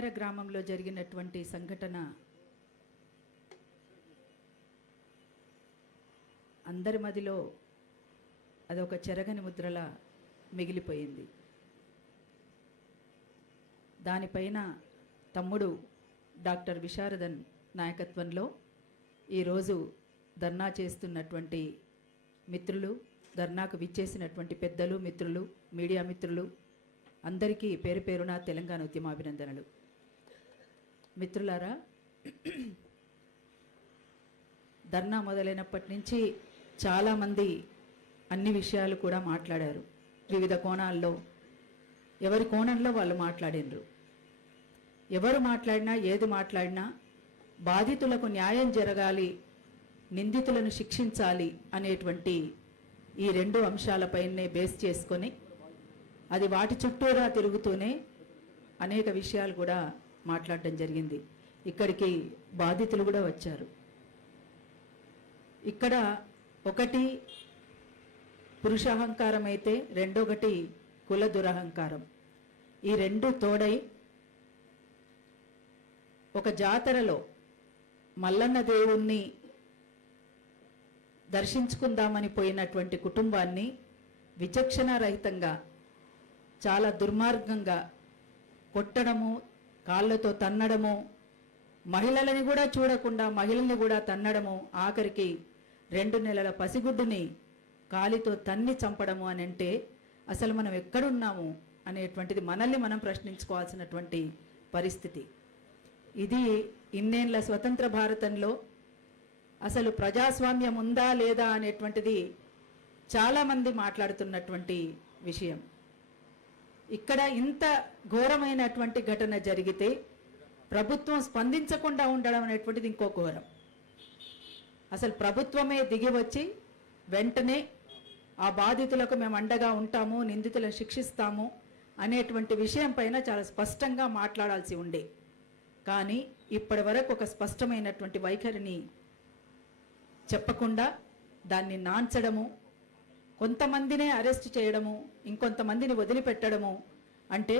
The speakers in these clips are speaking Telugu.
కొమ్మర గ్రామంలో జరిగినటువంటి సంఘటన అందరి మదిలో అదొక చెరగని ముద్రలా మిగిలిపోయింది. దానిపైన తమ్ముడు డాక్టర్ విశారదన్ నాయకత్వంలో ఈరోజు ధర్నా చేస్తున్నటువంటి మిత్రులు, ధర్నాకు విచ్చేసినటువంటి పెద్దలు, మిత్రులు, మీడియా మిత్రులు అందరికీ పేరు పేరున తెలంగాణ ఉద్యమాభినందనలు. మిత్రులారా, ధర్నా మొదలైనప్పటి నుంచి చాలామంది అన్ని విషయాలు కూడా మాట్లాడారు. వివిధ కోణాల్లో ఎవరి కోణంలో వాళ్ళు మాట్లాడినరు. ఎవరు మాట్లాడినా ఏది మాట్లాడినా బాధితులకు న్యాయం జరగాలి, నిందితులను శిక్షించాలి అనేటువంటి ఈ రెండు అంశాలపైనే బేస్ చేసుకొని అది వాటి చుట్టూరా తిరుగుతూనే అనేక విషయాలు కూడా మాట్లాడడం జరిగింది. ఇక్కడికి బాధితులు కూడా వచ్చారు. ఇక్కడ ఒకటి పురుషాహంకారం అయితే రెండొకటి కుల దురహంకారం. ఈ రెండు తోడై ఒక జాతరలో మల్లన్న దేవుణ్ణి దర్శించుకుందామని పోయినటువంటి కుటుంబాన్ని విచక్షణారహితంగా చాలా దుర్మార్గంగా కొట్టడము, కాళ్ళతో తన్నడము, మహిళలని కూడా చూడకుండా మహిళల్ని కూడా తన్నడము, ఆఖరికి 2 నెలల పసిగుడ్డుని కాలితో తన్ని చంపడము అని అంటే అసలు మనం ఎక్కడున్నాము అనేటువంటిది మనల్ని మనం ప్రశ్నించుకోవాల్సినటువంటి పరిస్థితి. ఇది ఇన్నేళ్ల స్వతంత్ర భారతంలో అసలు ప్రజాస్వామ్యం ఉందా లేదా అనేటువంటిది చాలామంది మాట్లాడుతున్నటువంటి విషయం. ఇక్కడ ఇంత ఘోరమైనటువంటి ఘటన జరిగితే ప్రభుత్వం స్పందించకుండా ఉండడం అనేటువంటిది ఇంకో ఘోరం. అసలు ప్రభుత్వమే దిగి వచ్చి వెంటనే ఆ బాధితులకు మేము అండగా ఉంటాము, నిందితులను శిక్షిస్తాము అనేటువంటి విషయం పైన చాలా స్పష్టంగా మాట్లాడాల్సి ఉండే. కానీ ఇప్పటి వరకు ఒక స్పష్టమైనటువంటి వైఖరిని చెప్పకుండా దాన్ని నాంచడము, కొంతమందినే అరెస్ట్ చేయడము, ఇంకొంతమందిని వదిలిపెట్టడము అంటే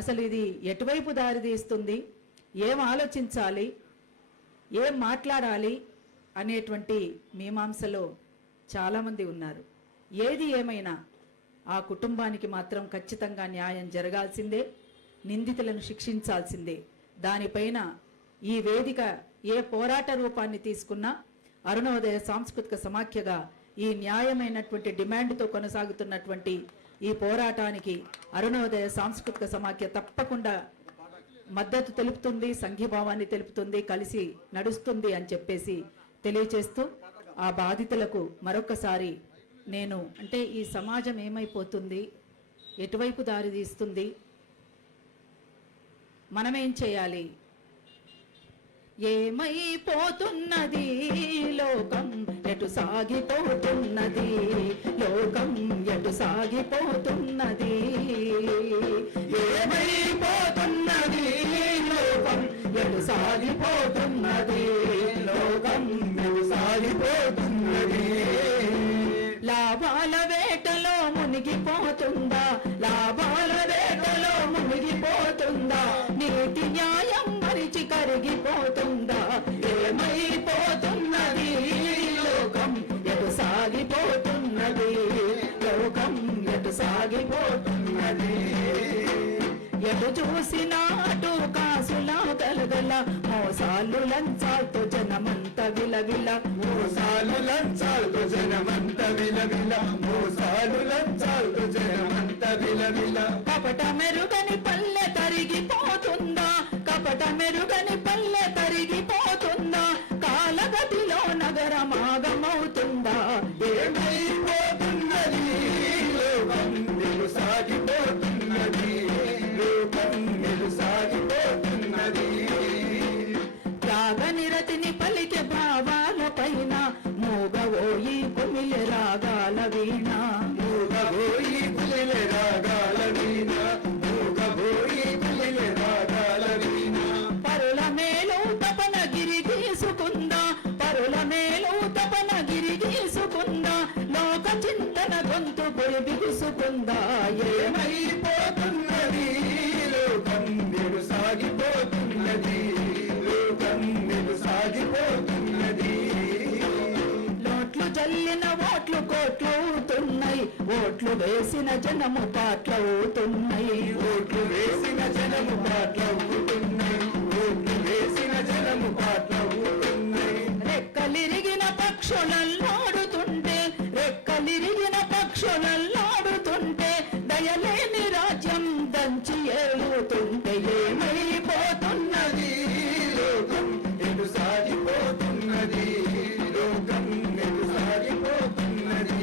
అసలు ఇది ఎటువైపు దారితీస్తుంది, ఏం ఆలోచించాలి, ఏం మాట్లాడాలి అనేటువంటి మీమాంసలో చాలామంది ఉన్నారు. ఏది ఏమైనా ఆ కుటుంబానికి మాత్రం ఖచ్చితంగా న్యాయం జరగాల్సిందే, నిందితులను శిక్షించాల్సిందే. దానిపైన ఈ వేదిక ఏ పోరాట రూపాన్ని తీసుకున్నా అరుణోదయ సాంస్కృతిక సమాఖ్యగా ఈ న్యాయమైనటువంటి డిమాండ్తో కొనసాగుతున్నటువంటి ఈ పోరాటానికి అరుణోదయ సాంస్కృతిక సమాఖ్య తప్పకుండా మద్దతు తెలుపుతుంది, సంఘీభావాన్ని తెలుపుతుంది, కలిసి నడుస్తుంది అని చెప్పేసి తెలియచేస్తూ ఆ బాధితులకు మరొకసారి నేను అంటే ఈ సమాజం ఏమైపోతుంది, ఎటువైపు దారి తీస్తుంది, మనమేం చేయాలి, ఏమైపోతున్నది లోకం, ఎటు సాగిపోతున్నది లోకం, ఎటు సాగిపోతున్నది, ఏమైపోతున్నది లోకం, ఎటు సాగిపోతున్నది లోకం, ఎటు సాగిపోతున్నది. లాభాల వేటలో మునిగిపోతుందా, లాభాల వేటలో మునిగిపోతుందా, నీతి న్యాయం మరిచి కరిగిపోతుందా, ఏమైపోతున్నది లోకం, ఎటు సాగిపోతున్నది లోకం, ఎటు సాగిపోతున్నది. ఎటు చూసినా అటు కాసులా గలగల, మోసాలు లంచాలతో జనమంత విలవిల, మోసాలు లంచాలతో జనమంత విలవిల, మోసాలు లంచాలతో జనమంత విలవిల. కపట మెరుగని పల్లె తరిగిపోతుందా, కపట మెరుగని పల్లె తరిగిపోతుందా, కాలగతిలో నగరమాగమవుతుందా, ఏమైపోతున్నది లోకం, ఎటు సాగిపోతున్నది లోకం, ఎటు సాగిపోతున్నది. త్యాగనిరతిని పలికే భావాల పైన మూగవోయి కుమిలి రాగాల వీణ, ఓట్లు వేసిన జనము పాటలవుతున్నాయి, ఓట్లు వేసిన జనము పాటలవుతున్నాయి, ఓట్లు వేసిన జనము పాటలవుతున్నాయి. రెక్కలిరిగిన పక్షులల్లాడుతుంటే, రెక్కలిరిగిన పక్షులల్లాడుతుంటే, దయలేని రాజ్యం దంచి ఏలుతుంటే ఏమైపోతున్నది లోకం, ఎటు సాగిపోతున్నది లోకం, ఎటు సాగిపోతున్నది.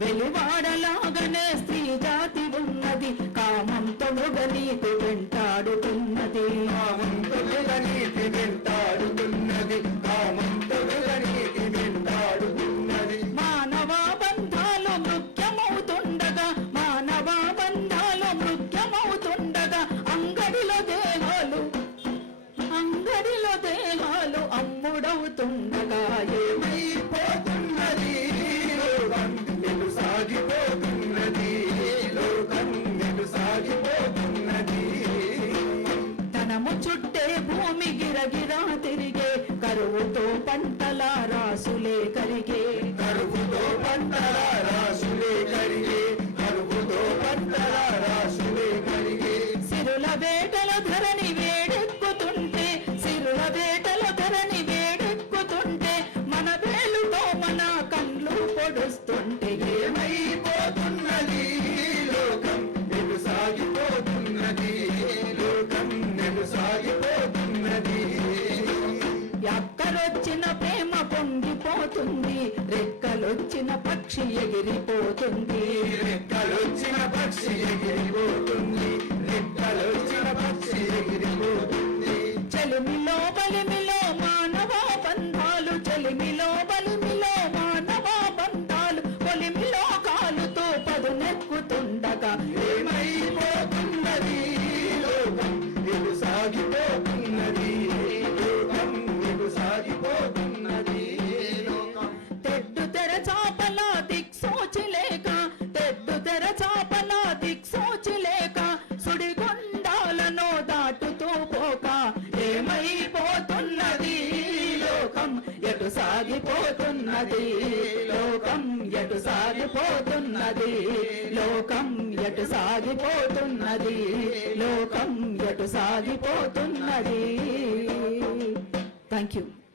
వెలివాడలాగనే స్త్రీ జాతి ఉన్నది, కామంతో మృగనీతి వెంటాడుతున్నది, కామంతో మృగనీతి వెంటాడుతున్నది, కామంతో మృగనీతి వెంటాడుతున్నది. మానవ బంధాలు మృగ్యమవుతుండగా, మానవ బంధాలు మృగ్యమవుతుండగా, అంగడిలో దేహాలు అమ్ముడవుతుండగా ఏమైపోతున్నది లోకం, ఎటు సాగిపోతున్నది లోకం, ఎటు సాగిపోతున్నది. ధనము చుట్టే భూమి గిరగిరా తిరిగే, కరువుతో పంటల రాసులే కరిగే, కరువుతో పంటల రాసులే కరిగే, కరువుతో పంటల రాసులే కరిగే. సిరుల వేటల ధరని వేడెక్కుతుంటే, సిరుల వేటల ధరని వేడెక్కుతుంటే, మన వేలుతో మన కండ్లు పొడుస్తుంటే ఏమైపోతున్నది లోకం, ఎటు సాగిపోతున్నది లోకం, ఎటు సాగిపోతున్నది. ఎక్కడొచ్చిన ప్రేమ పొంగిపోతుంది, రెక్కలొచ్చిన పక్షి ఎగిరిపోతుంది, రెక్కలొచ్చిన పక్షి ఎగిరిపోతుంది, రెక్కలొచ్చిన పక్షి ఎగిరిపోతుంది. చెలిమిలో బలిమిలో మానవ బంధాలు, చెలిమిలో బలిమిలో మానవ బంధాలు, కొలిమిలో కాలుతో పదునెక్కుతుండగా ఏమైపోతున్నది లోకం, ఎటు సాగిపోతున్నది లోకం, ఎటు సాగిపోతున్నది లోకం. తెడ్డు తెర చాపల దిక్సోచిలేక, తెడ్డు తెర చాపల దిక్సోచిలేక, సుడిగుండాలను దాటుతూ పోక ఏమైపోతున్నది లోకం, ఎటు సాగిపోతున్నది లోకం, ఎటు సాగిపోతున్నది లోకం, ఎటు సాగిపోతున్నది లోకం, ఎటు సాగిపోతున్నది. Thank you.